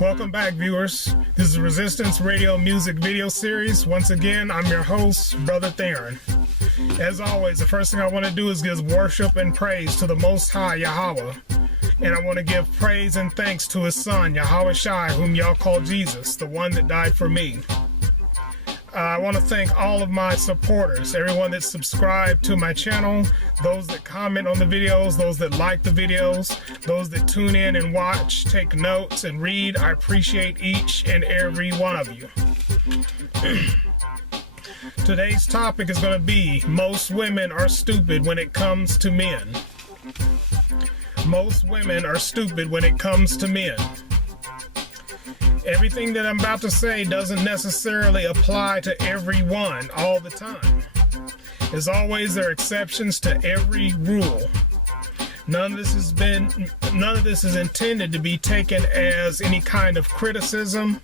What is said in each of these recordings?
Welcome back, viewers. This is Resistance Radio Music Video Series. Once again, I'm your host, Brother Theron. As always, the first thing I want to do is give worship and praise to the Most High, Yahweh. And I want to give praise and thanks to His Son, Yahweh Shai, whom y'all call Jesus, the one that died for me. I want to thank all of my supporters, everyone that's subscribed to my channel, those that comment on the videos, those that like the videos, those that tune in and watch, take notes, and read. I appreciate each and every one of you. Today's topic is going to be, most women are stupid when it comes to men. Most women are stupid when it comes to men. Everything that I'm about to say doesn't necessarily apply to everyone all the time. As always, there are exceptions to every rule. None of this is intended to be taken as any kind of criticism,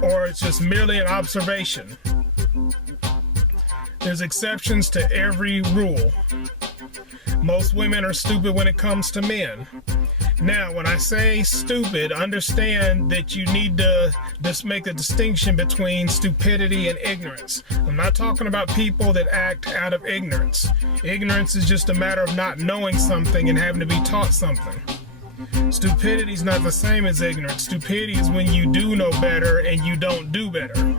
or it's just merely an observation. There's exceptions to every rule. Most women are stupid when it comes to men. Now, when I say stupid, understand that you need to just make a distinction between stupidity and ignorance. I'm not talking about people that act out of ignorance. Ignorance is just a matter of not knowing something and having to be taught something. Stupidity is not the same as ignorance. Stupidity is when you do know better and you don't do better.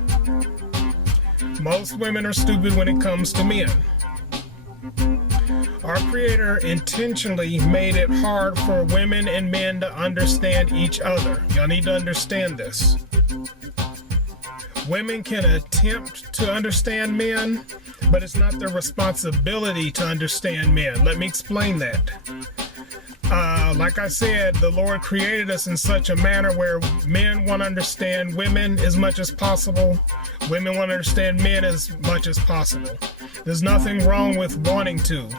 Most women are stupid when it comes to men. Our Creator intentionally made it hard for women and men to understand each other. Y'all need to understand this. Women can attempt to understand men, but it's not their responsibility to understand men. Let me explain that. Like I said, the Lord created us in such a manner where men want to understand women as much as possible. Women want to understand men as much as possible. There's nothing wrong with wanting to.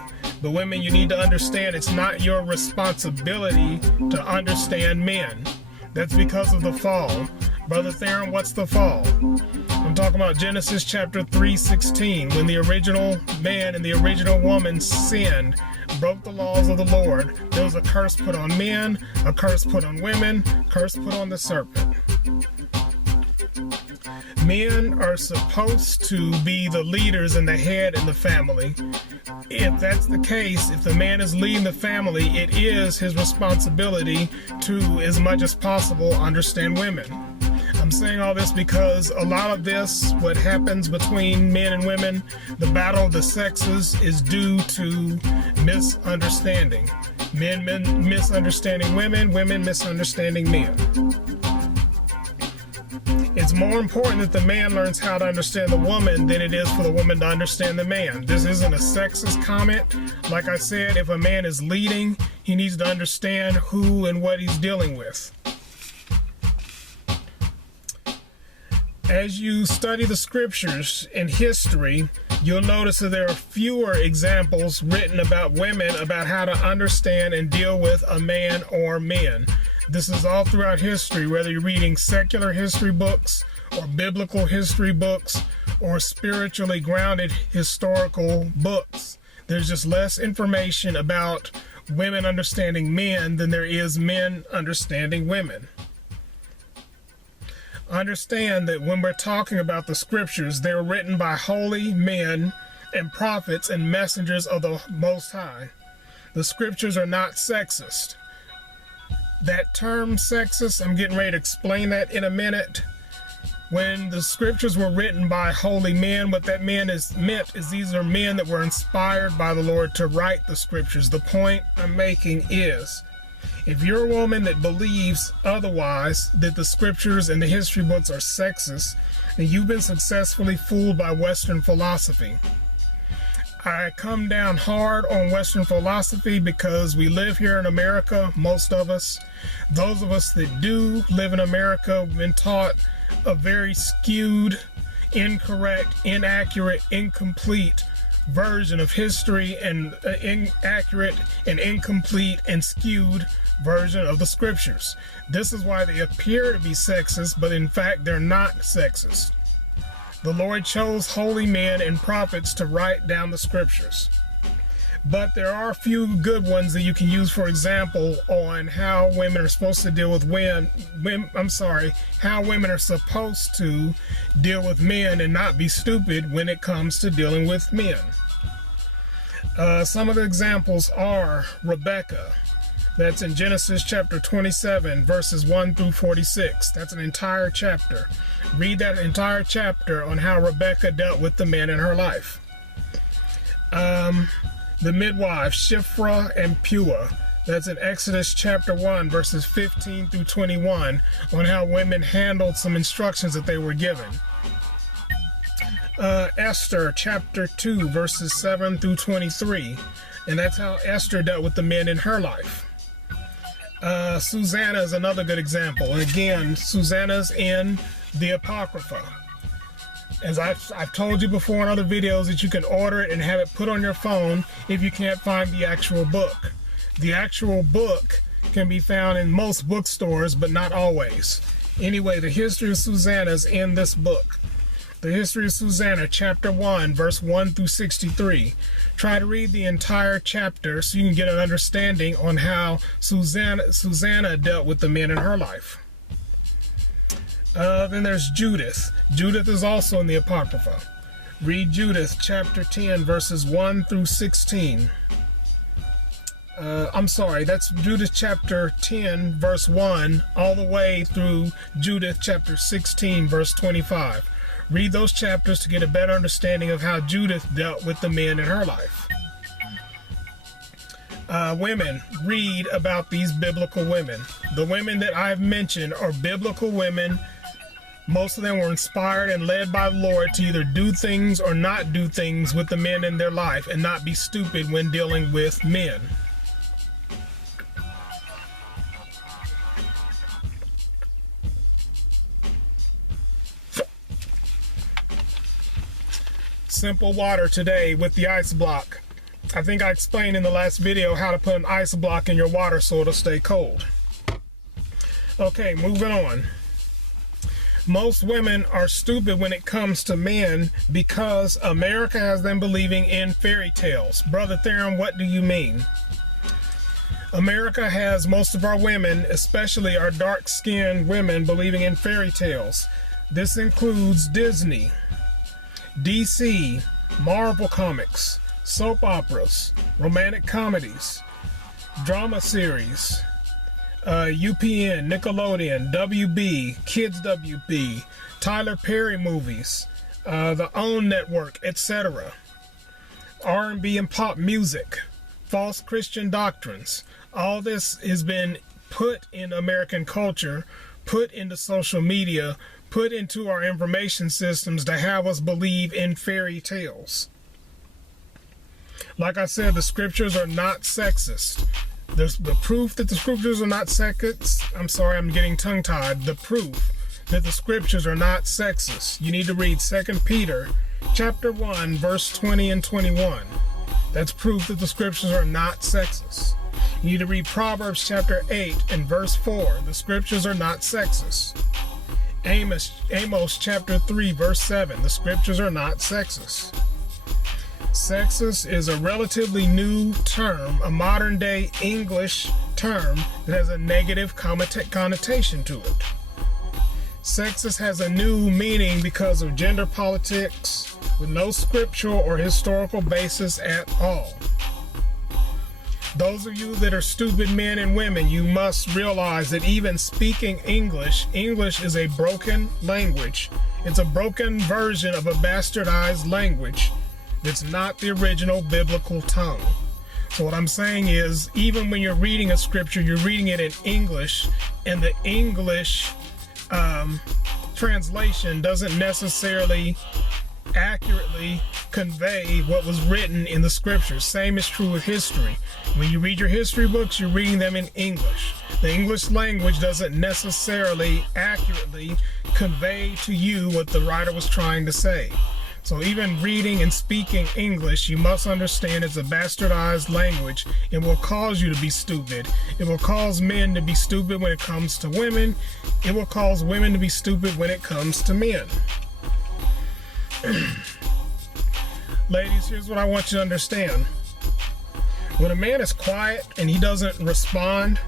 But women, you need to understand it's not your responsibility to understand men. That's because of the fall. Brother Theron, what's the fall? I'm talking about Genesis chapter 3:16, when the original man and the original woman sinned, broke the laws of the Lord. There was a curse put on men, a curse put on women, a curse put on the serpent. Men are supposed to be the leaders and the head in the family. If that's the case, if the man is leading the family, it is his responsibility to, as much as possible, understand women. I'm saying all this because a lot of this, what happens between men and women, the battle of the sexes, is due to misunderstanding. Men misunderstanding women, women misunderstanding men. It's more important that the man learns how to understand the woman than it is for the woman to understand the man. This isn't a sexist comment. Like I said, if a man is leading, he needs to understand who and what he's dealing with. As you study the scriptures and history, you'll notice that there are fewer examples written about women about how to understand and deal with a man or men. This is all throughout history, whether you're reading secular history books or biblical history books or spiritually grounded historical books. There's just less information about women understanding men than there is men understanding women. Understand that when we're talking about the scriptures, they're written by holy men and prophets and messengers of the Most High. The scriptures are not sexist. That term sexist, I'm getting ready to explain that in a minute. When the scriptures were written by holy men, what that meant is these are men that were inspired by the Lord to write the scriptures. The point I'm making is, if you're a woman that believes otherwise, that the scriptures and the history books are sexist, then you've been successfully fooled by Western philosophy. I come down hard on Western philosophy because we live here in America, most of us. Those of us that do live in America have been taught a very skewed, incorrect, inaccurate, incomplete version of history and inaccurate and incomplete and skewed version of the scriptures. This is why they appear to be sexist, but in fact they're not sexist. The Lord chose holy men and prophets to write down the scriptures. But there are a few good ones that you can use, for example, on how women are supposed to deal with how women are supposed to deal with men and not be stupid when it comes to dealing with men. Some of the examples are Rebecca. That's in Genesis chapter 27, verses 1 through 46. That's an entire chapter. Read that entire chapter on how Rebecca dealt with the men in her life. The midwives, Shiphrah and Puah. That's in Exodus chapter 1, verses 15 through 21, on how women handled some instructions that they were given. Esther chapter 2, verses 7 through 23, and that's how Esther dealt with the men in her life. Susanna is another good example. And again, Susanna's in the Apocrypha. As I've told you before in other videos, that you can order it and have it put on your phone if you can't find the actual book. The actual book can be found in most bookstores, but not always. Anyway, the history of Susanna is in this book. The history of Susanna, chapter 1, verse 1 through 63. Try to read the entire chapter so you can get an understanding on how Susanna dealt with the men in her life. Then there's Judith. Judith is also in the Apocrypha. Read Judith chapter 10, verses 1 through 16. That's Judith chapter 10, verse 1, all the way through Judith chapter 16, verse 25. Read those chapters to get a better understanding of how Judith dealt with the men in her life. Women, read about these biblical women. The women that I've mentioned are biblical women. Most of them were inspired and led by the Lord to either do things or not do things with the men in their life and not be stupid when dealing with men. Simple water today with the ice block. I think I explained in the last video how to put an ice block in your water so it'll stay cold. Okay, moving on. Most women are stupid when it comes to men because America has them believing in fairy tales. Brother Theron, what do you mean? America has most of our women, especially our dark-skinned women, believing in fairy tales. This includes Disney, DC, Marvel Comics, soap operas, romantic comedies, drama series, UPN, Nickelodeon, WB, Kids WB, Tyler Perry movies, the OWN Network, etc. R&B and pop music, false Christian doctrines. All this has been put in American culture, put into social media, put into our information systems to have us believe in fairy tales. Like I said, the scriptures are not sexist. There's the proof that the scriptures are not sexist. I'm sorry, I'm getting tongue-tied. The proof that the scriptures are not sexist. You need to read 2 Peter chapter 1, verse 20 and 21. That's proof that the scriptures are not sexist. You need to read Proverbs chapter 8 and verse 4. The scriptures are not sexist. Amos chapter 3, verse 7. The scriptures are not sexist. Sexist is a relatively new term, a modern day English term that has a negative connotation to it. Sexist has a new meaning because of gender politics with no scriptural or historical basis at all. Those of you that are stupid men and women, you must realize that even speaking English is a broken language. It's a broken version of a bastardized language. It's not the original biblical tongue. So what I'm saying is, even when you're reading a scripture, you're reading it in English, and the English translation doesn't necessarily accurately convey what was written in the scriptures. Same is true with history. When you read your history books, you're reading them in English. The English language doesn't necessarily accurately convey to you what the writer was trying to say. So even reading and speaking English, you must understand it's a bastardized language. It will cause you to be stupid. It will cause men to be stupid when it comes to women. It will cause women to be stupid when it comes to men. Ladies, here's what I want you to understand. When a man is quiet and he doesn't respond,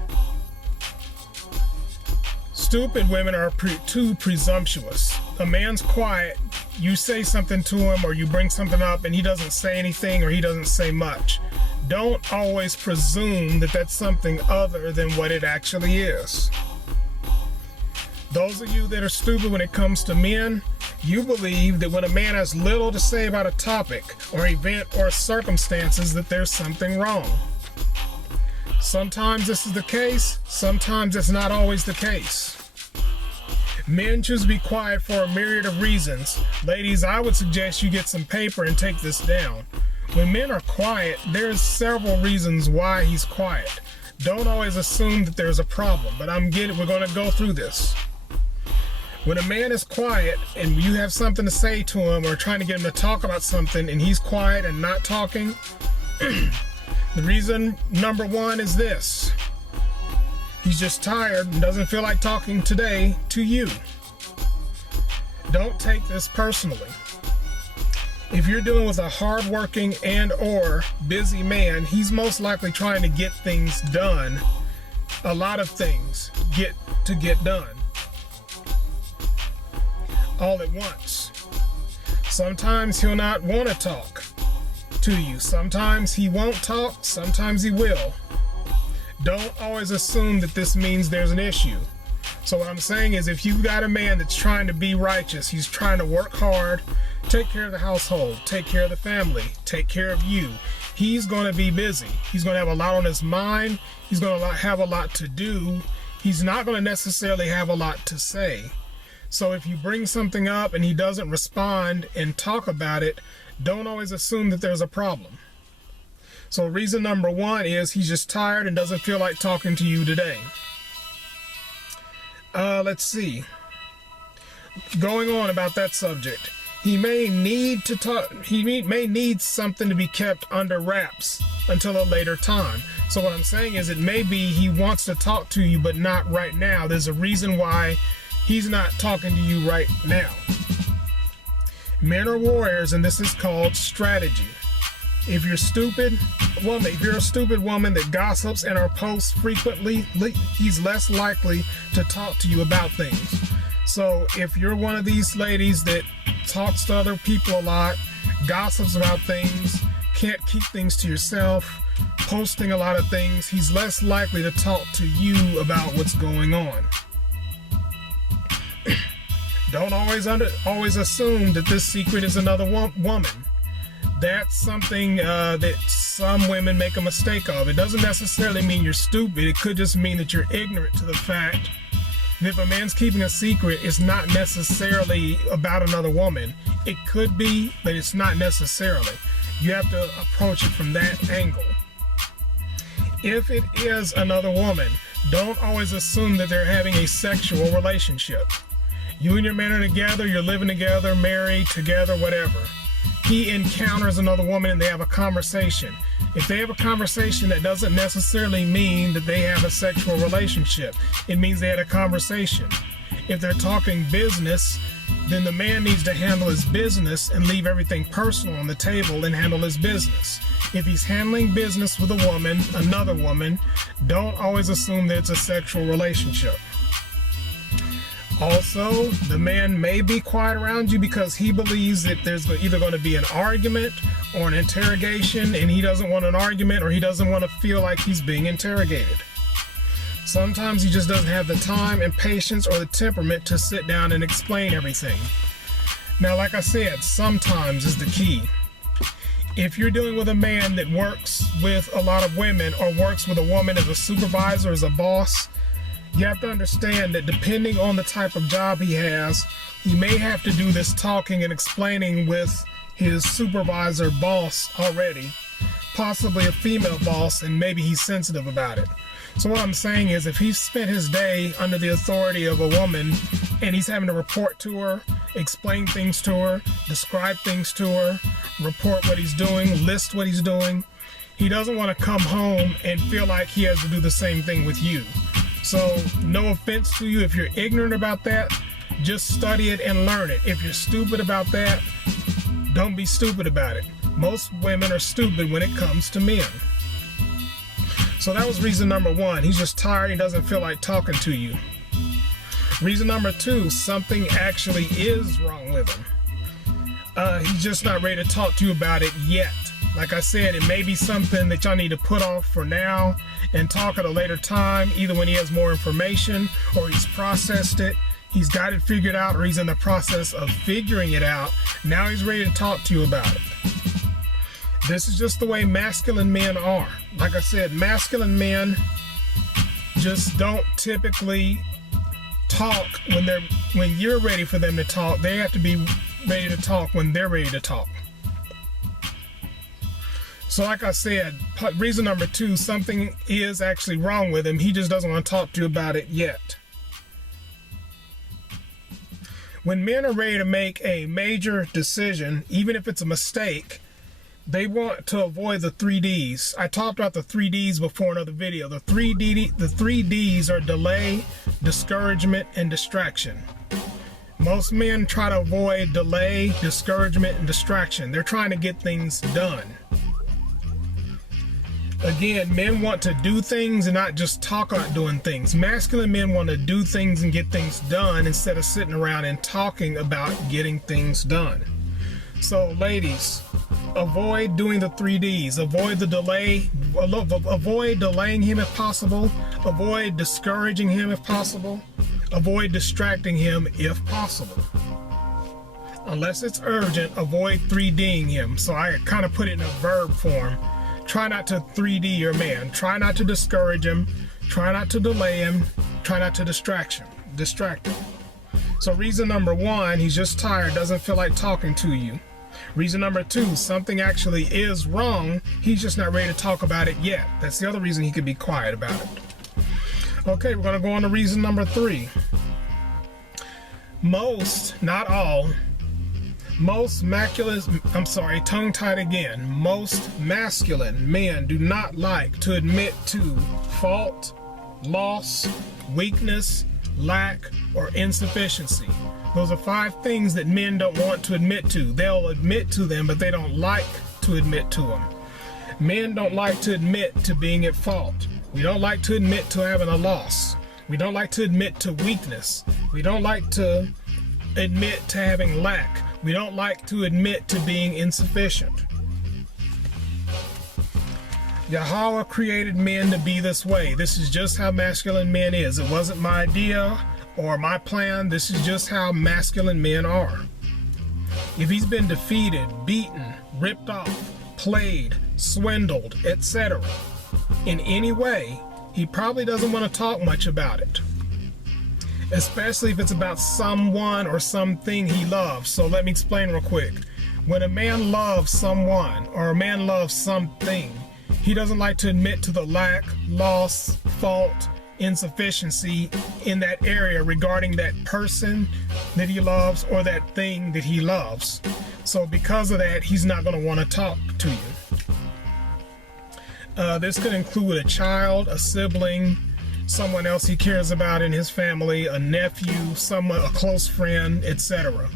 stupid women are too presumptuous. A man's quiet, you say something to him or you bring something up and he doesn't say anything or he doesn't say much. Don't always presume that that's something other than what it actually is. Those of you that are stupid when it comes to men, you believe that when a man has little to say about a topic or event or circumstances that there's something wrong. Sometimes this is the case, sometimes it's not always the case. Men choose to be quiet for a myriad of reasons. Ladies, I would suggest you get some paper and take this down. When men are quiet, there's several reasons why he's quiet. Don't always assume that there's a problem, but we're going to go through this. When a man is quiet and you have something to say to him or trying to get him to talk about something and he's quiet and not talking, the reason number one is this. He's just tired and doesn't feel like talking today to you. Don't take this personally. If you're dealing with a hardworking and or busy man, he's most likely trying to get things done. A lot of things get done all at once. Sometimes he'll not want to talk to you. Sometimes he won't talk. Sometimes he will. Don't always assume that this means there's an issue. So what I'm saying is, if you've got a man that's trying to be righteous, he's trying to work hard, take care of the household, take care of the family, take care of you, he's going to be busy. He's going to have a lot on his mind. He's going to have a lot to do. He's not going to necessarily have a lot to say. So if you bring something up and he doesn't respond and talk about it, don't always assume that there's a problem. So reason number one is he's just tired and doesn't feel like talking to you today. Let's see. Going on about that subject, he may need to talk. He may need something to be kept under wraps until a later time. So what I'm saying is, it may be he wants to talk to you, but not right now. There's a reason why he's not talking to you right now. Men are warriors, and this is called strategy. If you're a stupid woman that gossips in her posts frequently, he's less likely to talk to you about things. So if you're one of these ladies that talks to other people a lot, gossips about things, can't keep things to yourself, posting a lot of things, he's less likely to talk to you about what's going on. Don't always assume that this secret is another woman. That's something that some women make a mistake of. It doesn't necessarily mean you're stupid. It could just mean that you're ignorant to the fact that if a man's keeping a secret, it's not necessarily about another woman. It could be, but it's not necessarily. You have to approach it from that angle. If it is another woman, don't always assume that they're having a sexual relationship. You and your man are together, you're living together, married, together, whatever. He encounters another woman and they have a conversation. If they have a conversation, that doesn't necessarily mean that they have a sexual relationship. It means they had a conversation. If they're talking business, then the man needs to handle his business and leave everything personal on the table and handle his business. If he's handling business with a woman, another woman, don't always assume that it's a sexual relationship. Also, the man may be quiet around you because he believes that there's either going to be an argument or an interrogation, and he doesn't want an argument or he doesn't want to feel like he's being interrogated. Sometimes he just doesn't have the time and patience or the temperament to sit down and explain everything. Now, like I said, sometimes is the key. If you're dealing with a man that works with a lot of women or works with a woman as a supervisor, as a boss, you have to understand that depending on the type of job he has, he may have to do this talking and explaining with his supervisor boss already, possibly a female boss, and maybe he's sensitive about it. So what I'm saying is, if he's spent his day under the authority of a woman and he's having to report to her explain things to her, describe things to her, report what he's doing, list what he's doing. He doesn't want to come home and feel like he has to do the same thing with you. So no offense to you if you're ignorant about that, just study it and learn it. If you're stupid about that, don't be stupid about it. Most women are stupid when it comes to men. So that was reason number one. He's just tired. He doesn't feel like talking to you. Reason number two, something actually is wrong with him. He's just not ready to talk to you about it yet. Like I said, it may be something that y'all need to put off for now and talk at a later time, either when he has more information or he's processed it, he's got it figured out, or he's in the process of figuring it out. Now he's ready to talk to you about it. This is just the way masculine men are. Like I said, masculine men just don't typically talk when you're ready for them to talk. They have to be ready to talk when they're ready to talk. So like I said, reason number two, something is actually wrong with him. He just doesn't want to talk to you about it yet. When men are ready to make a major decision, even if it's a mistake, they want to avoid the 3Ds. I talked about the 3Ds before in another video. The 3Ds are delay, discouragement, and distraction. Most men try to avoid delay, discouragement, and distraction. They're trying to get things done. Again, men want to do things and not just talk about doing things. Masculine men want to do things and get things done instead of sitting around and talking about getting things done. So ladies, avoid doing the 3Ds. Avoid the delay. Avoid delaying him if possible. Avoid discouraging him if possible. Avoid distracting him if possible. Unless it's urgent, avoid 3Ding him. So I kind of put it in a verb form. Try not to 3D your man. Try not to discourage him. Try not to delay him. Try not to distract him. So reason number one, he's just tired, doesn't feel like talking to you. Reason number two, something actually is wrong. He's just not ready to talk about it yet. That's the other reason he could be quiet about it. Okay, we're going to go on to reason number three. Most, not all, most tongue-tied again. Most masculine men do not like to admit to fault, loss, weakness, lack, or insufficiency. Those are 5 things that men don't want to admit to. They'll admit to them, but they don't like to admit to them. Men don't like to admit to being at fault. We don't like to admit to having a loss. We don't like to admit to weakness. We don't like to admit to having lack. We don't like to admit to being insufficient. Yahweh created men to be this way. This is just how masculine men is. It wasn't my idea or my plan. This is just how masculine men are. If he's been defeated, beaten, ripped off, played, swindled, etc., in any way, he probably doesn't want to talk much about it. Especially if it's about someone or something he loves. So let me explain real quick. When a man loves someone or a man loves something, he doesn't like to admit to the lack, loss, fault, insufficiency in that area regarding that person that he loves or that thing that he loves. So because of that, he's not going to want to talk to you. This could include a child, a sibling, someone else he cares about in his family, a nephew, a close friend, etc.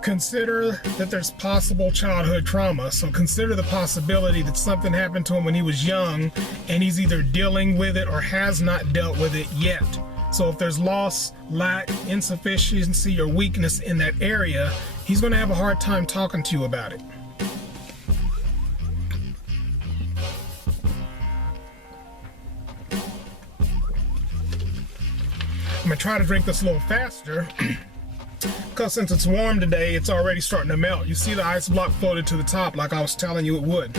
Consider that there's possible childhood trauma. So consider the possibility that something happened to him when he was young and he's either dealing with it or has not dealt with it yet. So if there's loss, lack, insufficiency, or weakness in that area, he's going to have a hard time talking to you about it. I'm going to try to drink this a little faster because since it's warm today, it's already starting to melt. You see the ice block floated to the top like I was telling you it would.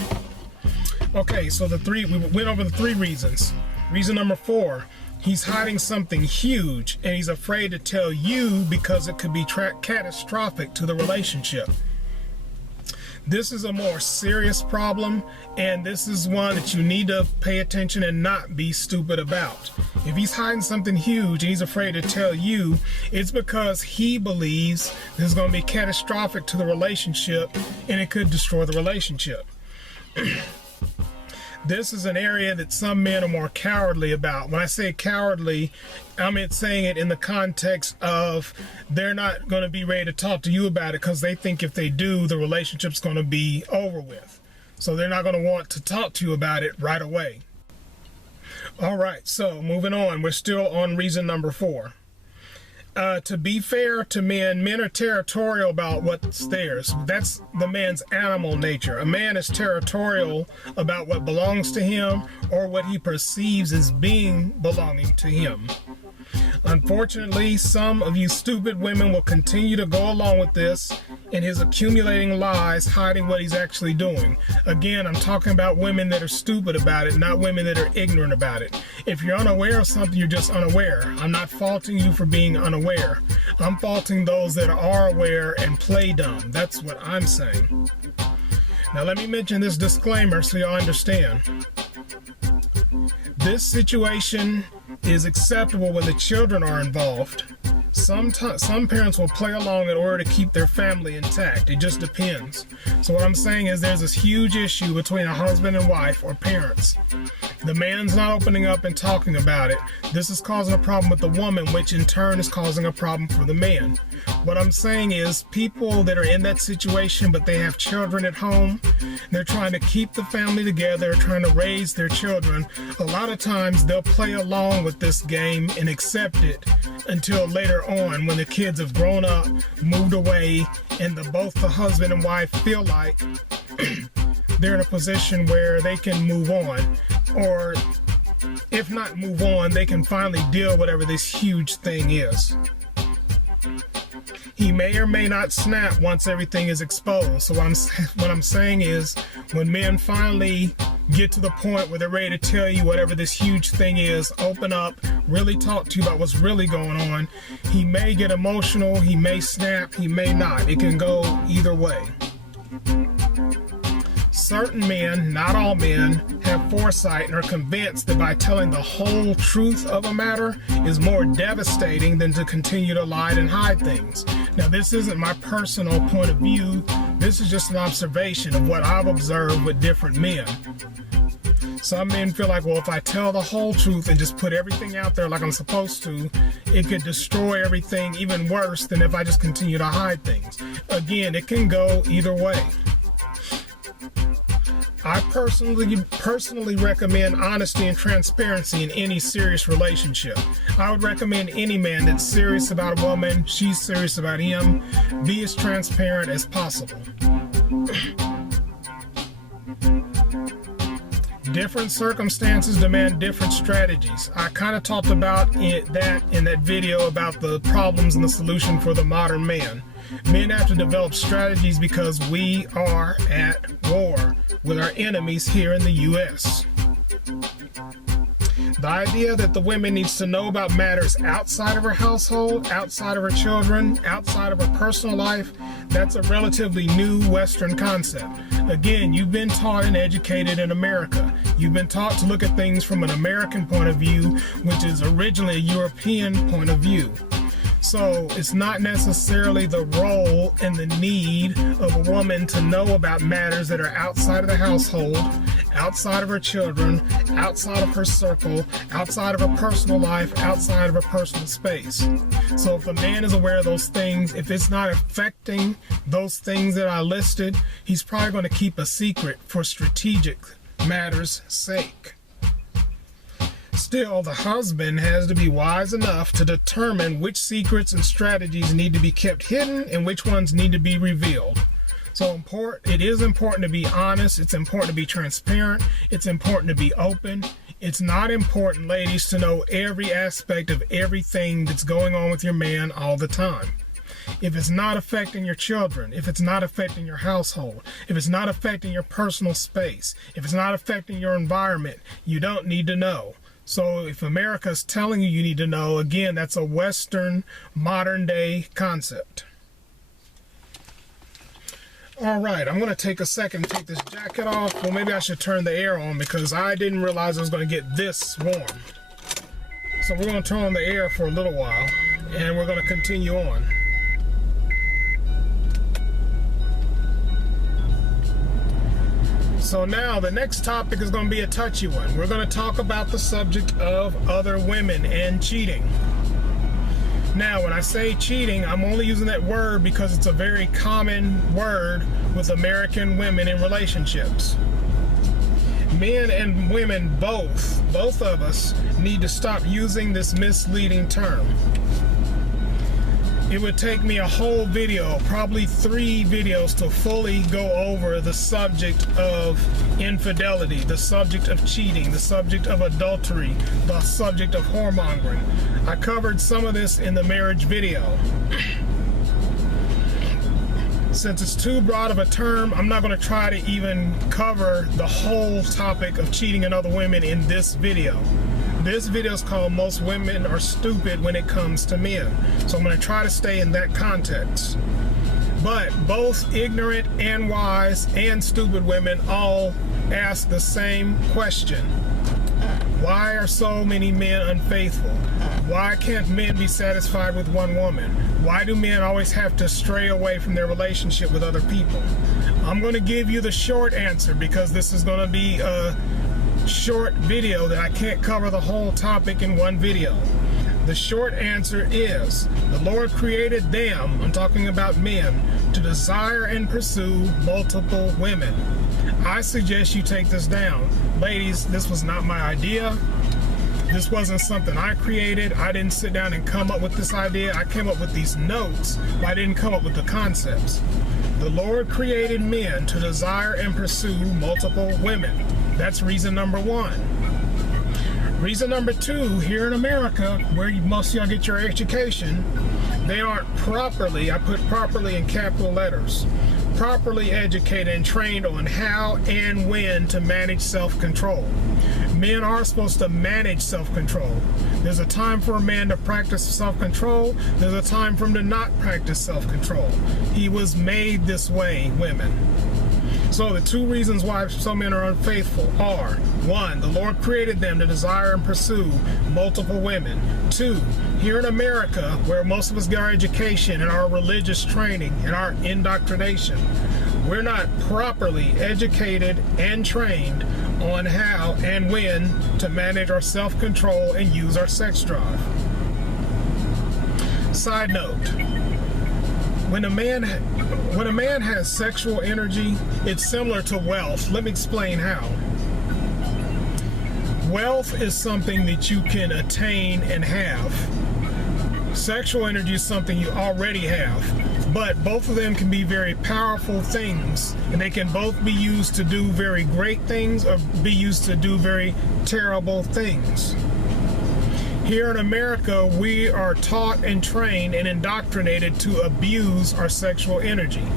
Okay, so we went over the 3 reasons. Reason number 4, he's hiding something huge and he's afraid to tell you because it could be catastrophic to the relationship. This is a more serious problem, and this is one that you need to pay attention and not be stupid about. If he's hiding something huge and he's afraid to tell you, it's because he believes this is going to be catastrophic to the relationship and it could destroy the relationship. This is an area that some men are more cowardly about. When I say cowardly, I'm saying it in the context of they're not going to be ready to talk to you about it because they think if they do, the relationship's going to be over with. So they're not going to want to talk to you about it right away. All right, so moving on. We're still on reason number 4. To be fair to men, men are territorial about what's theirs. That's the man's animal nature. A man is territorial about what belongs to him or what he perceives as being belonging to him. Unfortunately, some of you stupid women will continue to go along with this and his accumulating lies, hiding what he's actually doing. Again, I'm talking about women that are stupid about it, not women that are ignorant about it. If you're unaware of something, you're just unaware. I'm not faulting you for being unaware. I'm faulting those that are aware and play dumb. That's what I'm saying. Now let me mention this disclaimer so y'all understand. This situation is acceptable when the children are involved. Some parents will play along in order to keep their family intact. It just depends. So what I'm saying is there's this huge issue between a husband and wife or parents. The man's not opening up and talking about it. This is causing a problem with the woman, which in turn is causing a problem for the man. What I'm saying is people that are in that situation but they have children at home, they're trying to keep the family together, trying to raise their children. A lot of times they'll play along with this game and accept it until later on when the kids have grown up, moved away, and both the husband and wife feel like they're in a position where they can move on. Or if not move on, they can finally deal with whatever this huge thing is. He may or may not snap once everything is exposed. So what I'm saying is when men finally get to the point where they're ready to tell you whatever this huge thing is, open up, really talk to you about what's really going on, he may get emotional, he may snap, he may not. It can go either way. Certain men, not all men, have foresight and are convinced that by telling the whole truth of a matter is more devastating than to continue to lie and hide things. Now, this isn't my personal point of view. This is just an observation of what I've observed with different men. Some men feel like, well, if I tell the whole truth and just put everything out there like I'm supposed to, it could destroy everything even worse than if I just continue to hide things. Again, it can go either way. I personally recommend honesty and transparency in any serious relationship. I would recommend any man that's serious about a woman, she's serious about him, be as transparent as possible. Different circumstances demand different strategies. I kind of talked about that in that video about the problems and the solution for the modern man. Men have to develop strategies because we are at war with our enemies here in the U.S. The idea that the woman needs to know about matters outside of her household, outside of her children, outside of her personal life, that's a relatively new Western concept. Again, you've been taught and educated in America. You've been taught to look at things from an American point of view, which is originally a European point of view. So it's not necessarily the role and the need of a woman to know about matters that are outside of the household, outside of her children, outside of her circle, outside of her personal life, outside of her personal space. So if a man is aware of those things, if it's not affecting those things that I listed, he's probably going to keep a secret for strategic matters' sake. Still, the husband has to be wise enough to determine which secrets and strategies need to be kept hidden and which ones need to be revealed. So it is important to be honest, it's important to be transparent, it's important to be open. It's not important, ladies, to know every aspect of everything that's going on with your man all the time. If it's not affecting your children, if it's not affecting your household, if it's not affecting your personal space, if it's not affecting your environment, you don't need to know. So if America's telling you need to know, again, that's a Western, modern-day concept. All right, I'm going to take a second to take this jacket off. Well, maybe I should turn the air on because I didn't realize I was going to get this warm. So we're going to turn on the air for a little while, and we're going to continue on. So now the next topic is going to be a touchy one. We're going to talk about the subject of other women and cheating. Now, when I say cheating, I'm only using that word because it's a very common word with American women in relationships. Men and women both of us need to stop using this misleading term. It would take me a whole video, probably 3 videos, to fully go over the subject of infidelity, the subject of cheating, the subject of adultery, the subject of whoremongering. I covered some of this in the marriage video. Since it's too broad of a term, I'm not going to try to even cover the whole topic of cheating on other women in this video. This video is called Most Women Are Stupid When It Comes to Men. So I'm going to try to stay in that context. But both ignorant and wise and stupid women all ask the same question. Why are so many men unfaithful? Why can't men be satisfied with one woman? Why do men always have to stray away from their relationship with other people? I'm going to give you the short answer because this is going to be a short video that I can't cover the whole topic in one video. The short answer is the Lord created them, I'm talking about men, to desire and pursue multiple women. I suggest you take this down. Ladies, this was not my idea. This wasn't something I created. I didn't sit down and come up with this idea. I came up with these notes, but I didn't come up with the concepts. The Lord created men to desire and pursue multiple women. That's reason number 1. Reason number 2, here in America, where most of y'all get your education, they aren't properly, I put properly in capital letters, properly educated and trained on how and when to manage self-control. Men are supposed to manage self-control. There's a time for a man to practice self-control. There's a time for him to not practice self-control. He was made this way, women. So the 2 reasons why some men are unfaithful are: 1, the Lord created them to desire and pursue multiple women. 2, here in America, where most of us get our education and our religious training and our indoctrination, we're not properly educated and trained on how and when to manage our self-control and use our sex drive. Side note, when a man has sexual energy, it's similar to wealth. Let me explain how. Wealth is something that you can attain and have. Sexual energy is something you already have. But both of them can be very powerful things, and they can both be used to do very great things or be used to do very terrible things. Here in America, we are taught and trained and indoctrinated to abuse our sexual energy.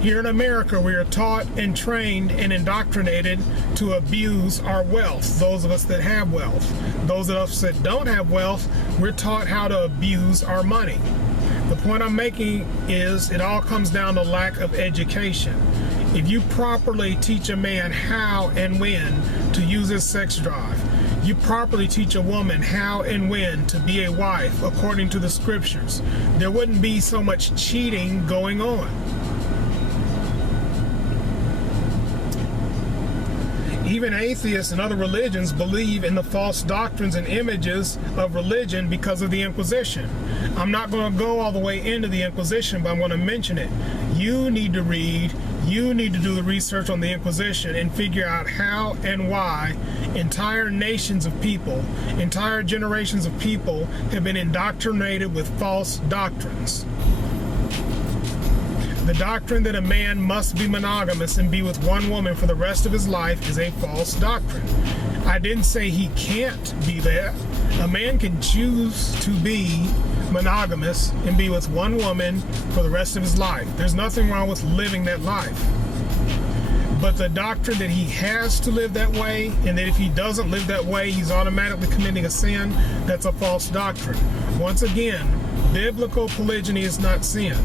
Here in America, we are taught and trained and indoctrinated to abuse our wealth, those of us that have wealth. Those of us that don't have wealth, we're taught how to abuse our money. The point I'm making is it all comes down to lack of education. If you properly teach a man how and when to use his sex drive, you properly teach a woman how and when to be a wife according to the scriptures, there wouldn't be so much cheating going on. Even atheists and other religions believe in the false doctrines and images of religion because of the Inquisition. I'm not going to go all the way into the Inquisition, but I'm going to mention it. You need to read, you need to do the research on the Inquisition and figure out how and why entire nations of people, entire generations of people have been indoctrinated with false doctrines. The doctrine that a man must be monogamous and be with one woman for the rest of his life is a false doctrine. I didn't say he can't be that. A man can choose to be monogamous and be with one woman for the rest of his life. There's nothing wrong with living that life. But the doctrine that he has to live that way, and that if he doesn't live that way, he's automatically committing a sin, that's a false doctrine. Once again, biblical polygyny is not sin.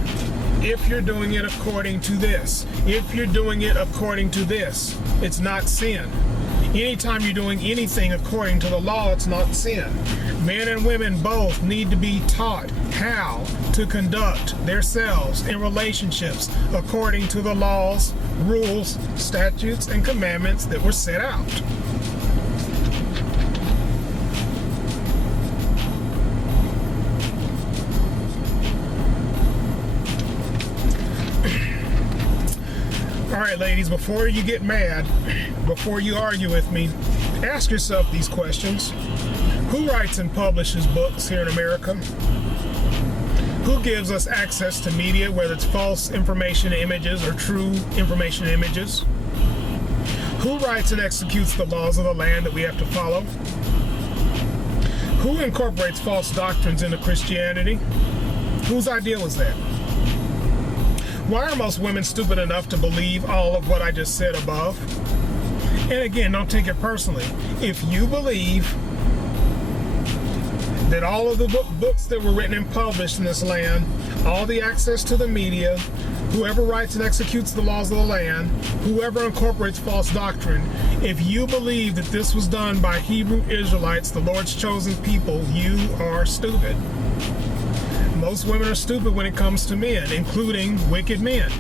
if you're doing it according to this. If you're doing it according to this, it's not sin. Anytime you're doing anything according to the law, it's not sin. Men and women both need to be taught how to conduct themselves in relationships according to the laws, rules, statutes, and commandments that were set out. All right, ladies, before you get mad, before you argue with me, ask yourself these questions. Who writes and publishes books here in America? Who gives us access to media, whether it's false information images or true information images? Who writes and executes the laws of the land that we have to follow? Who incorporates false doctrines into Christianity? Whose idea was that? Why are most women stupid enough to believe all of what I just said above? And again, don't take it personally. If you believe that all of the books that were written and published in this land, all the access to the media, whoever writes and executes the laws of the land, whoever incorporates false doctrine, if you believe that this was done by Hebrew Israelites, the Lord's chosen people, you are stupid. Most women are stupid when it comes to men, including wicked men.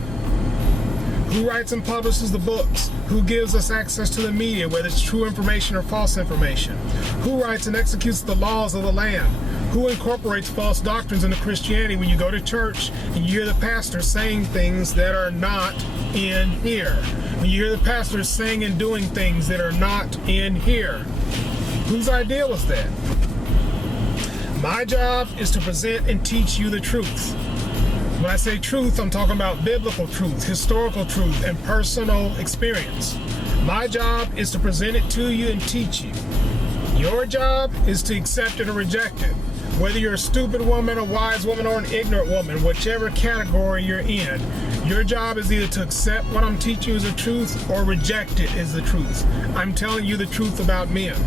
Who writes and publishes the books? Who gives us access to the media, whether it's true information or false information? Who writes and executes the laws of the land? Who incorporates false doctrines into Christianity when you go to church and you hear the pastor saying things that are not in here? When you hear the pastor saying and doing things that are not in here? Whose idea was that? My job is to present and teach you the truth. When I say truth, I'm talking about biblical truth, historical truth, and personal experience. My job is to present it to you and teach you. Your job is to accept it or reject it. Whether you're a stupid woman, a wise woman, or an ignorant woman, whichever category you're in, your job is either to accept what I'm teaching you as the truth or reject it as the truth. I'm telling you the truth about men.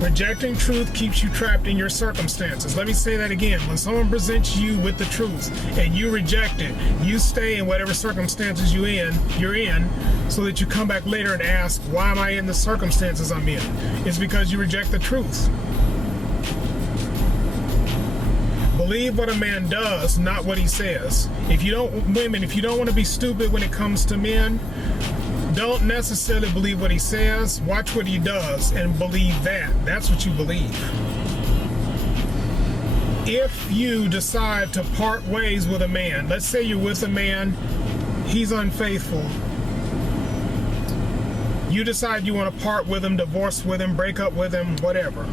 Rejecting truth keeps you trapped in your circumstances. Let me say that again. When someone presents you with the truth and you reject it, you stay in whatever circumstances you're in, so that you come back later and ask, why am I in the circumstances I'm in? It's because you reject the truth. Believe what a man does, not what he says. If you don't want to be stupid when it comes to men, don't necessarily believe what he says. Watch what he does and believe that. That's what you believe. If you decide to part ways with a man, let's say you're with a man, he's unfaithful. You decide you want to part with him, divorce with him, break up with him, whatever.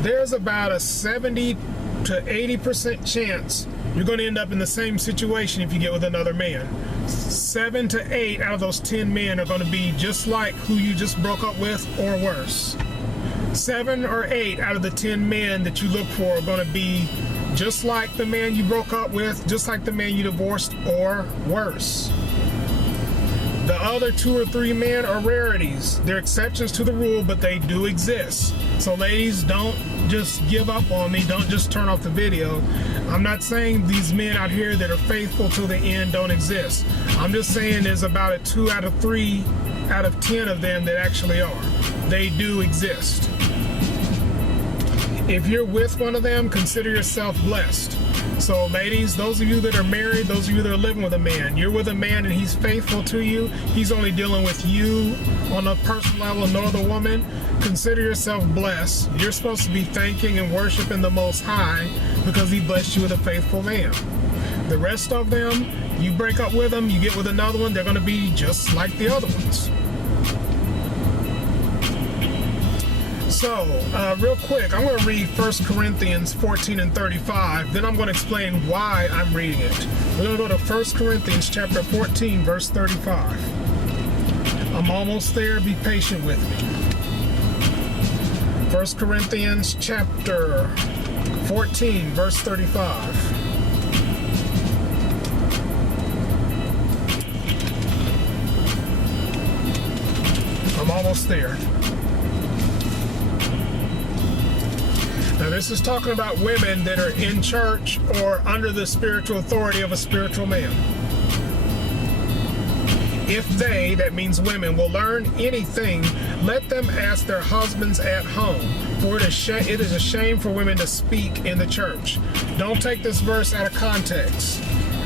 There's about a 70 to 80% chance you're going to end up in the same situation if you get with another man. 7 to 8 out of those 10 men are going to be just like who you just broke up with or worse. 7 or 8 out of the 10 men that you look for are going to be just like the man you broke up with, just like the man you divorced, or worse. The other 2 or 3 men are rarities. They're exceptions to the rule, but they do exist. So ladies, don't just give up on me. Don't just turn off the video. I'm not saying these men out here that are faithful to the end don't exist. I'm just saying there's about a 2 out of 3 out of 10 of them that actually are. They do exist. If you're with one of them, consider yourself blessed. So ladies, those of you that are married, those of you that are living with a man, you're with a man and he's faithful to you, he's only dealing with you on a personal level, no other woman, consider yourself blessed. You're supposed to be thanking and worshiping the Most High because he blessed you with a faithful man. The rest of them, you break up with them, you get with another one, they're going to be just like the other ones. So, real quick, I'm going to read 1 Corinthians 14 and 35. Then I'm going to explain why I'm reading it. We're going to go to 1 Corinthians chapter 14, verse 35. I'm almost there. Be patient with me. 1 Corinthians chapter 14, verse 35. I'm almost there. Now this is talking about women that are in church or under the spiritual authority of a spiritual man. If they, that means women, will learn anything, let them ask their husbands at home. For it is a shame for women to speak in the church. Don't take this verse out of context.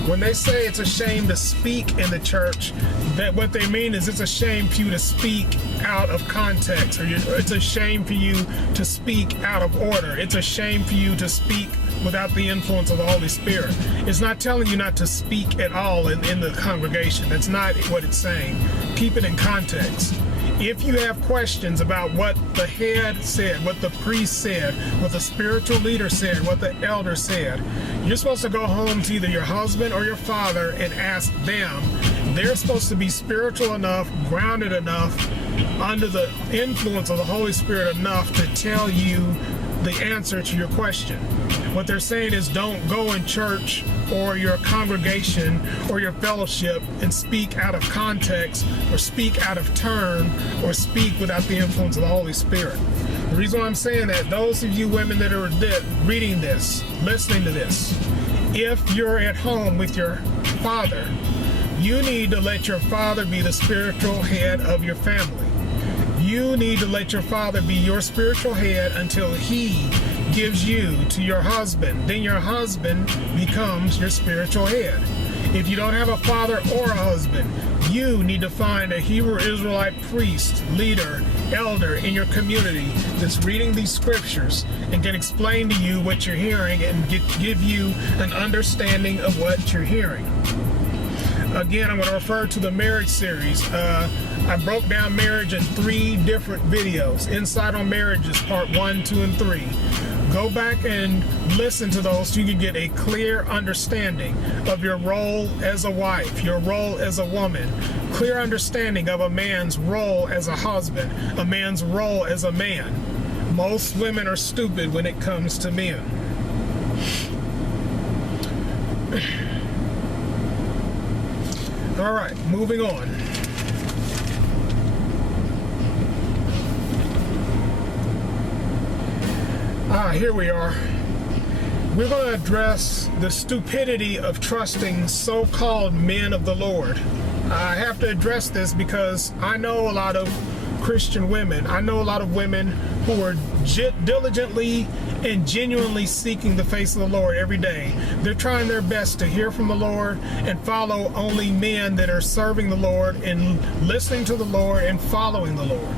When they say it's a shame to speak in the church, that what they mean is it's a shame for you to speak out of context, or it's a shame for you to speak out of order. It's a shame for you to speak without the influence of the Holy Spirit. It's not telling you not to speak at all in the congregation. That's not what it's saying. Keep it in context. If you have questions about what the head said, what the priest said, what the spiritual leader said, what the elder said, you're supposed to go home to either your husband or your father and ask them. They're supposed to be spiritual enough, grounded enough, under the influence of the Holy Spirit enough to tell you the answer to your question. What they're saying is don't go in church or your congregation or your fellowship and speak out of context or speak out of turn or speak without the influence of the Holy Spirit. The reason why I'm saying that, those of you women that are reading this, listening to this, if you're at home with your father, you need to let your father be the spiritual head of your family. You need to let your father be your spiritual head until he gives you to your husband. Then your husband becomes your spiritual head. If you don't have a father or a husband, you need to find a Hebrew Israelite priest, leader, elder in your community that's reading these scriptures and can explain to you what you're hearing and give you an understanding of what you're hearing. Again, I'm going to refer to the marriage series. I broke down marriage in 3 different videos. Insight on Marriage is part 1, 2, and 3. Go back and listen to those so you can get a clear understanding of your role as a wife, your role as a woman, clear understanding of a man's role as a husband, a man's role as a man. Most women are stupid when it comes to men. All right, moving on. Here we are. We're going to address the stupidity of trusting so-called men of the Lord. I have to address this because I know a lot of Christian women. I know a lot of women who are diligently and genuinely seeking the face of the Lord every day. They're trying their best to hear from the Lord and follow only men that are serving the Lord and listening to the Lord and following the Lord.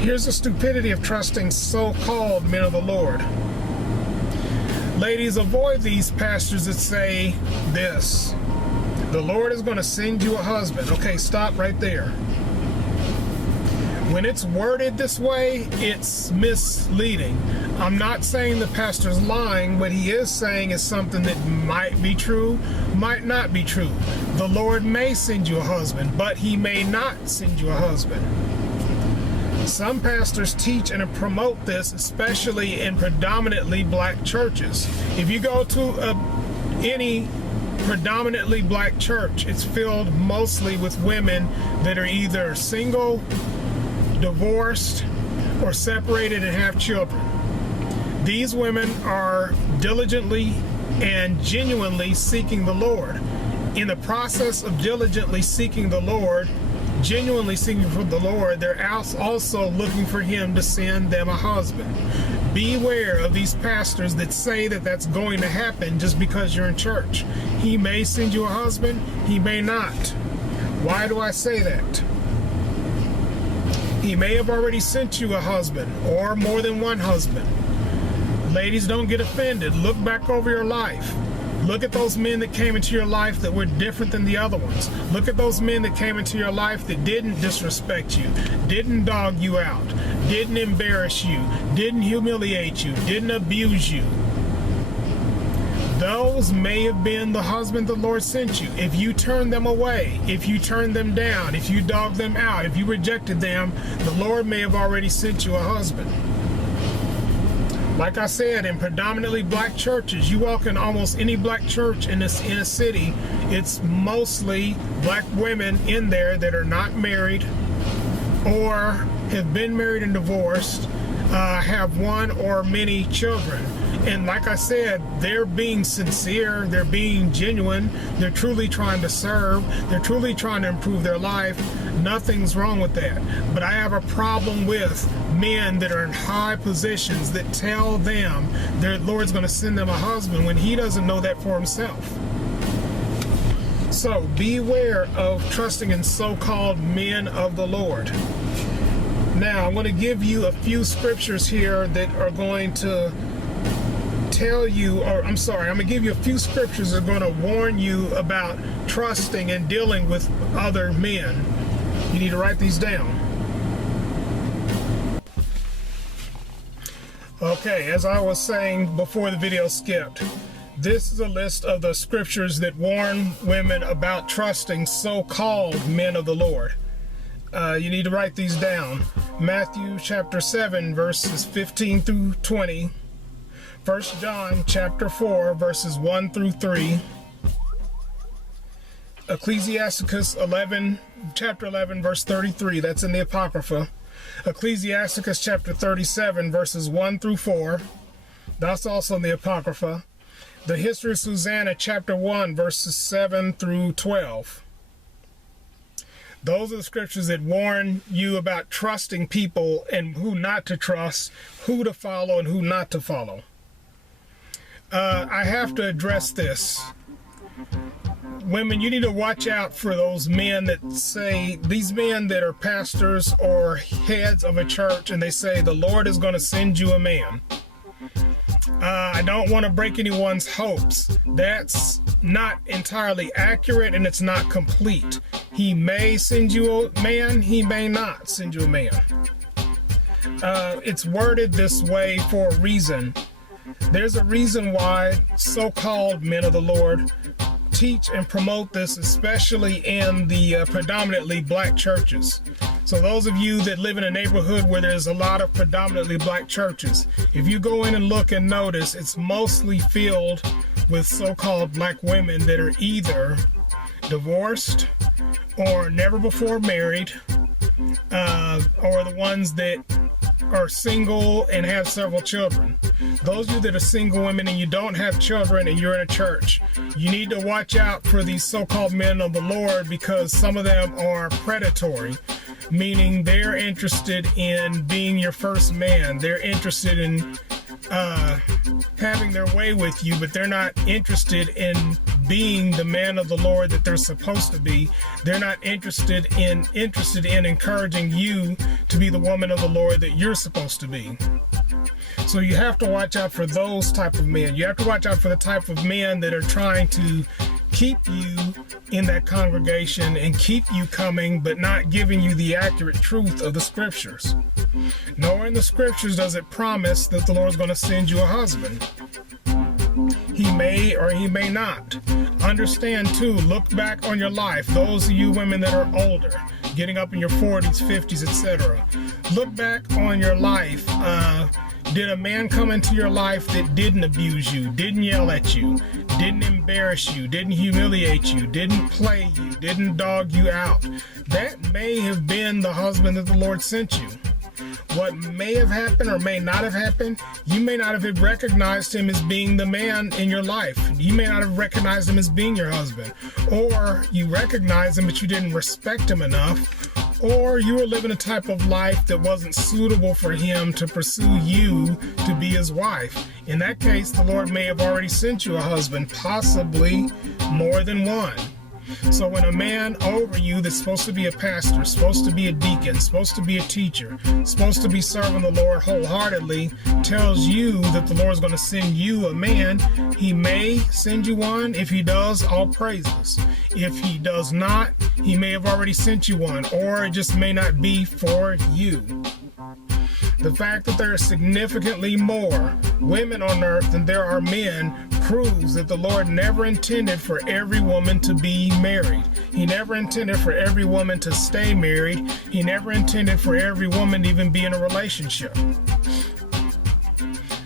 Here's the stupidity of trusting so-called men of the Lord. Ladies, avoid these pastors that say this: the Lord is going to send you a husband. Okay, stop right there. When it's worded this way, it's misleading. I'm not saying the pastor's lying. What he is saying is something that might be true, might not be true. The Lord may send you a husband, but he may not send you a husband. Some pastors teach and promote this, especially in predominantly black churches. If you go to any predominantly black church, it's filled mostly with women that are either single, divorced, or separated and have children. These women are diligently and genuinely seeking the Lord. In the process of diligently seeking the Lord, genuinely seeking for the Lord, they're also looking for him to send them a husband. Beware of these pastors that say that that's going to happen just because you're in church. He may send you a husband, he may not. Why do I say that? He may have already sent you a husband or more than one husband. Ladies, don't get offended. Look back over your life. Look at those men that came into your life that were different than the other ones. Look at those men that came into your life that didn't disrespect you, didn't dog you out, didn't embarrass you, didn't humiliate you, didn't abuse you. Those may have been the husband the Lord sent you. If you turned them away, if you turned them down, if you dogged them out, if you rejected them, the Lord may have already sent you a husband. Like I said, in predominantly black churches, you walk in almost any black church in a city, it's mostly black women in there that are not married or have been married and divorced. have one or many children. And like I said, they're being sincere, they're being genuine, they're truly trying to serve, they're truly trying to improve their life. Nothing's wrong with that. But I have a problem with men that are in high positions that tell them their Lord's going to send them a husband when he doesn't know that for himself. So beware of trusting in so-called men of the Lord. Now, I'm going to give you a few scriptures here that are going to tell you, or I'm going to give you a few scriptures that are going to warn you about trusting and dealing with other men. You need to write these down. Okay, as I was saying before the video skipped, this is a list of the scriptures that warn women about trusting so-called men of the Lord. You need to write these down. Matthew chapter 7, verses 15 through 20. 1 John chapter 4, verses 1 through 3. Ecclesiasticus chapter 11, verse 33. That's in the Apocrypha. Ecclesiasticus chapter 37, verses 1 through 4. That's also in the Apocrypha. The History of Susanna chapter 1, verses 7 through 12. Those are the scriptures that warn you about trusting people and who not to trust, who to follow and who not to follow. I have to address this. Women, you need to watch out for those men that say, these men that are pastors or heads of a church, and they say the Lord is going to send you a man. I don't want to break anyone's hopes. That's not entirely accurate and it's not complete. He may send you a man, he may not send you a man. It's worded this way for a reason. There's a reason why so-called men of the Lord teach and promote this, especially in the predominantly black churches. So those of you that live in a neighborhood where there's a lot of predominantly black churches, if you go in and look and notice, it's mostly filled with so-called black women that are either divorced or never before married, or the ones that are single and have several children. Those of you that are single women and you don't have children and you're in a church, you need to watch out for these so-called men of the Lord, because some of them are predatory, meaning they're interested in being your first man. They're interested in having their way with you, but they're not interested in being the man of the Lord that they're supposed to be. They're not interested in encouraging you to be the woman of the Lord that you're supposed to be. So you have to watch out for those type of men. You have to watch out for the type of men that are trying to keep you in that congregation and keep you coming, but not giving you the accurate truth of the scriptures. Nowhere in the scriptures does it promise that the Lord's going to send you a husband. He may or he may not. Understand too, look back on your life. Those of you women that are older, getting up in your 40s, 50s, etc. Look back on your life. Did a man come into your life that didn't abuse you, didn't yell at you, didn't embarrass you, didn't humiliate you, didn't play you, didn't dog you out? That may have been the husband that the Lord sent you. What may have happened or may not have happened, you may not have recognized him as being the man in your life. You may not have recognized him as being your husband. Or you recognized him, but you didn't respect him enough. Or you were living a type of life that wasn't suitable for him to pursue you to be his wife. In that case, the Lord may have already sent you a husband, possibly more than one. So when a man over you that's supposed to be a pastor, supposed to be a deacon, supposed to be a teacher, supposed to be serving the Lord wholeheartedly, tells you that the Lord's going to send you a man, he may send you one. If he does, all praises. If he does not, he may have already sent you one, or it just may not be for you. The fact that there are significantly more women on earth than there are men proves that the Lord never intended for every woman to be married. He never intended for every woman to stay married. He never intended for every woman to even be in a relationship.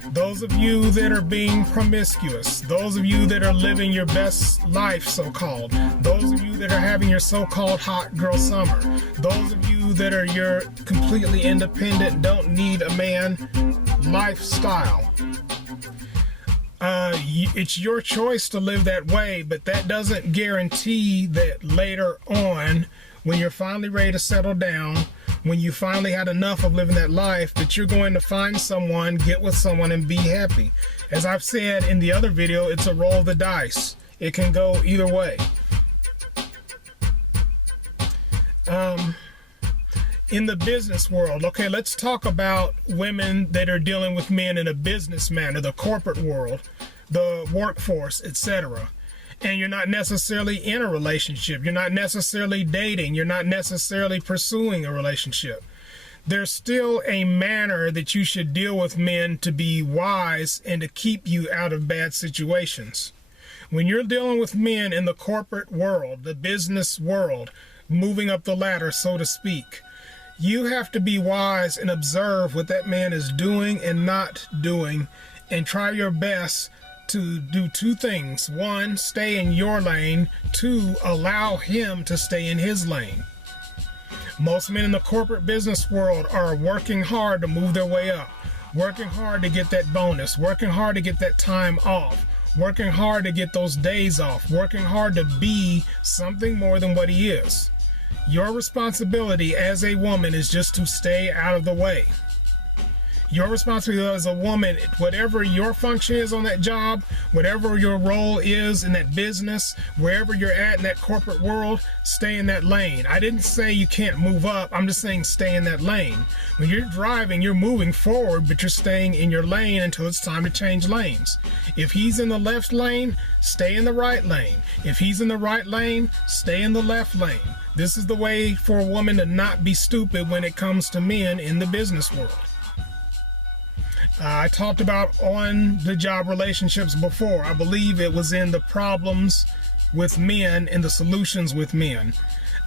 Those Those of you that are being promiscuous, those of you that are living your best life, so-called, those of you that are having your so-called hot girl summer, those of you that are your completely independent, don't need a man lifestyle. It's your choice to live that way, but that doesn't guarantee that later on, when you're finally ready to settle down, when you finally had enough of living that life, that you're going to find someone, get with someone, and be happy. As I've said in the other video, it's a roll of the dice. It can go either way. In the business world, okay, let's talk about women that are dealing with men in a business manner, the corporate world, the workforce, etc. And you're not necessarily in a relationship. You're not necessarily dating. You're not necessarily pursuing a relationship. There's still a manner that you should deal with men to be wise and to keep you out of bad situations. When you're dealing with men in the corporate world, the business world, moving up the ladder, so to speak, you have to be wise and observe what that man is doing and not doing, and try your best to do two things. One, stay in your lane. Two, allow him to stay in his lane. Most men in the corporate business world are working hard to move their way up, working hard to get that bonus, working hard to get that time off, working hard to get those days off, working hard to be something more than what he is. Your responsibility as a woman is just to stay out of the way. Your responsibility as a woman, whatever your function is on that job, whatever your role is in that business, wherever you're at in that corporate world, stay in that lane. I didn't say you can't move up. I'm just saying stay in that lane. When you're driving, you're moving forward, but you're staying in your lane until it's time to change lanes. If he's in the left lane, stay in the right lane. If he's in the right lane, stay in the left lane. This is the way for a woman to not be stupid when it comes to men in the business world. I talked about on the job relationships before. I believe it was in the problems with men and the solutions with men.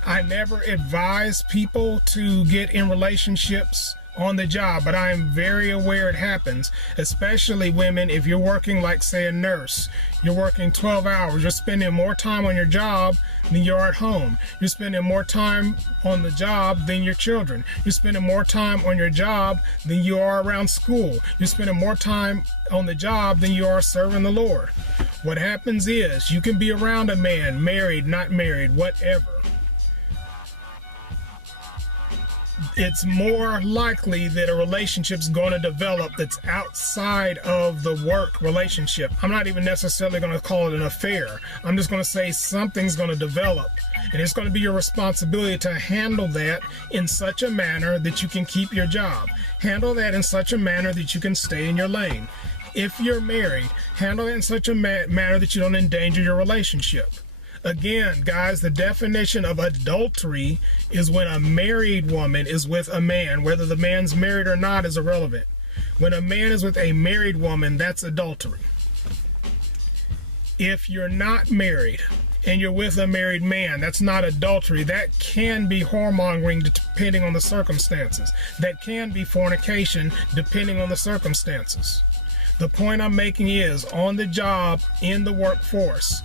I never advise people to get in relationships on the job, but I am very aware it happens, especially women. If you're working like, say, a nurse, you're working 12 hours, you're spending more time on your job than you're at home. You're spending more time on the job than your children. You're spending more time on your job than you are around school. You're spending more time on the job than you are serving the Lord. What happens is you can be around a man, married, not married, whatever. It's more likely that a relationship's going to develop that's outside of the work relationship. I'm not even necessarily going to call it an affair. I'm just going to say something's going to develop. And it's going to be your responsibility to handle that in such a manner that you can keep your job. Handle that in such a manner that you can stay in your lane. If you're married, handle it in such a manner that you don't endanger your relationship. Again, guys, the definition of adultery is when a married woman is with a man. Whether the man's married or not is irrelevant. When a man is with a married woman, that's adultery. If you're not married and you're with a married man, that's not adultery. That can be whoremongering depending on the circumstances. That can be fornication depending on the circumstances. The point I'm making is, on the job, in the workforce,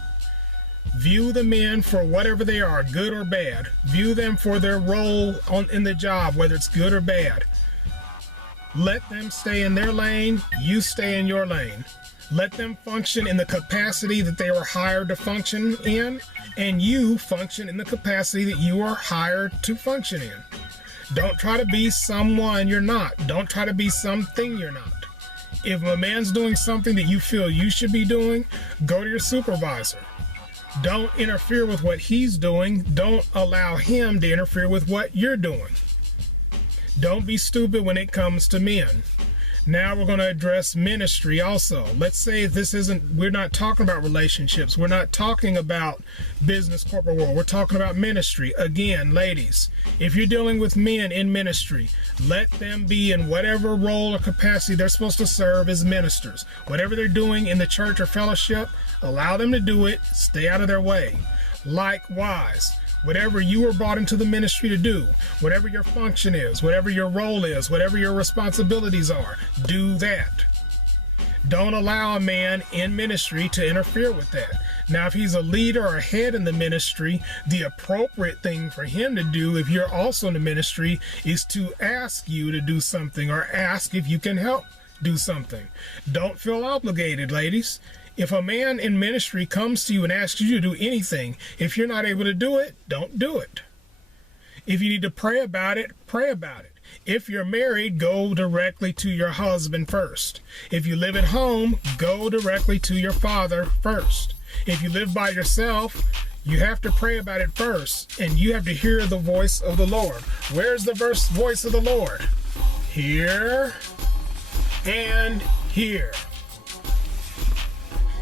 view the men for whatever they are, good or bad. View them for their role in the job, whether it's good or bad. Let them stay in their lane, you stay in your lane. Let them function in the capacity that they were hired to function in, and you function in the capacity that you are hired to function in. Don't try to be someone you're not. Don't try to be something you're not. If a man's doing something that you feel you should be doing, go to your supervisor. Don't interfere with what he's doing. Don't allow him to interfere with what you're doing. Don't be stupid when it comes to men. Now we're going to address ministry also. Let's say we're not talking about relationships. We're not talking about business, corporate world. We're talking about ministry. Again, ladies, if you're dealing with men in ministry, let them be in whatever role or capacity they're supposed to serve as ministers. Whatever they're doing in the church or fellowship, allow them to do it. Stay out of their way. Likewise, whatever you were brought into the ministry to do, whatever your function is, whatever your role is, whatever your responsibilities are, do that. Don't allow a man in ministry to interfere with that. Now, if he's a leader or head in the ministry, the appropriate thing for him to do, if you're also in the ministry, is to ask you to do something or ask if you can help do something. Don't feel obligated, ladies. If a man in ministry comes to you and asks you to do anything, if you're not able to do it, don't do it. If you need to pray about it, pray about it. If you're married, go directly to your husband first. If you live at home, go directly to your father first. If you live by yourself, you have to pray about it first, and you have to hear the voice of the Lord. Where's the voice of the Lord? Here and here.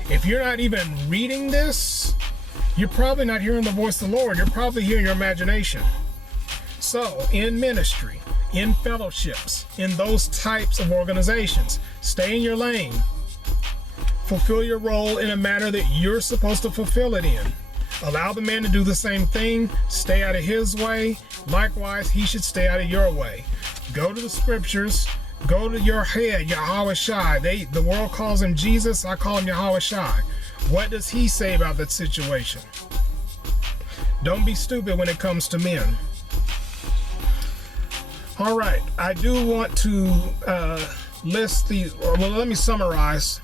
If you're not even reading this, you're probably not hearing the voice of the Lord. You're probably hearing your imagination. So, in ministry, in fellowships, in those types of organizations, stay in your lane. Fulfill your role in a manner that you're supposed to fulfill it in. Allow the man to do the same thing. Stay out of his way. Likewise, he should stay out of your way. Go to the scriptures. Go to your head, Yahweh Shai. The world calls him Jesus. I call him Yahweh Shai. What does he say about that situation? Don't be stupid when it comes to men. All right, I do want to let me summarize.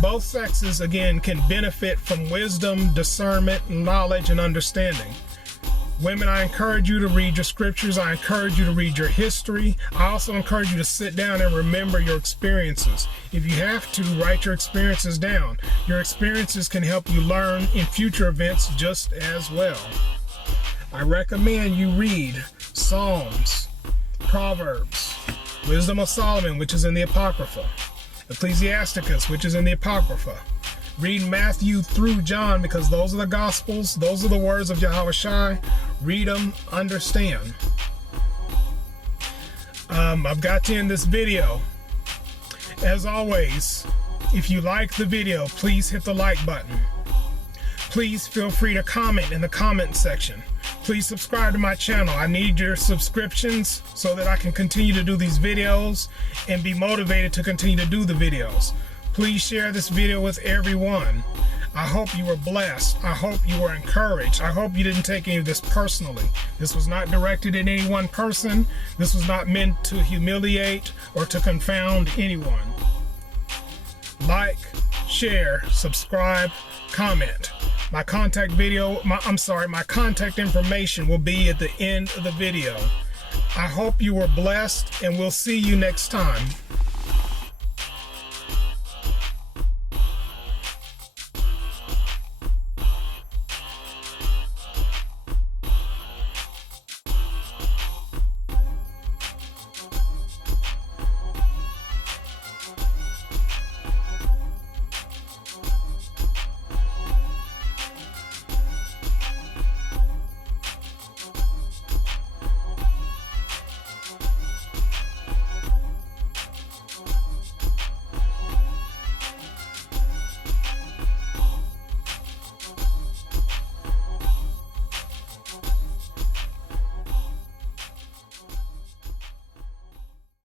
Both sexes, again, can benefit from wisdom, discernment, knowledge, and understanding. Women, I encourage you to read your scriptures. I encourage you to read your history. I also encourage you to sit down and remember your experiences. If you have to, write your experiences down. Your experiences can help you learn in future events just as well. I recommend you read Psalms, Proverbs, Wisdom of Solomon, which is in the Apocrypha, Ecclesiasticus, which is in the Apocrypha. Read Matthew through John, because those are the Gospels. Those are the words of Yahweh Shai. Read them, understand. I've got to end this video. As always, if you like the video, please hit the like button. Please feel free to comment in the comment section. Please subscribe to my channel. I need your subscriptions so that I can continue to do these videos and be motivated to continue to do the videos. Please share this video with everyone. I hope you were blessed. I hope you were encouraged. I hope you didn't take any of this personally. This was not directed at any one person. This was not meant to humiliate or to confound anyone. Like, share, subscribe, comment. My contact information will be at the end of the video. I hope you were blessed, and we'll see you next time.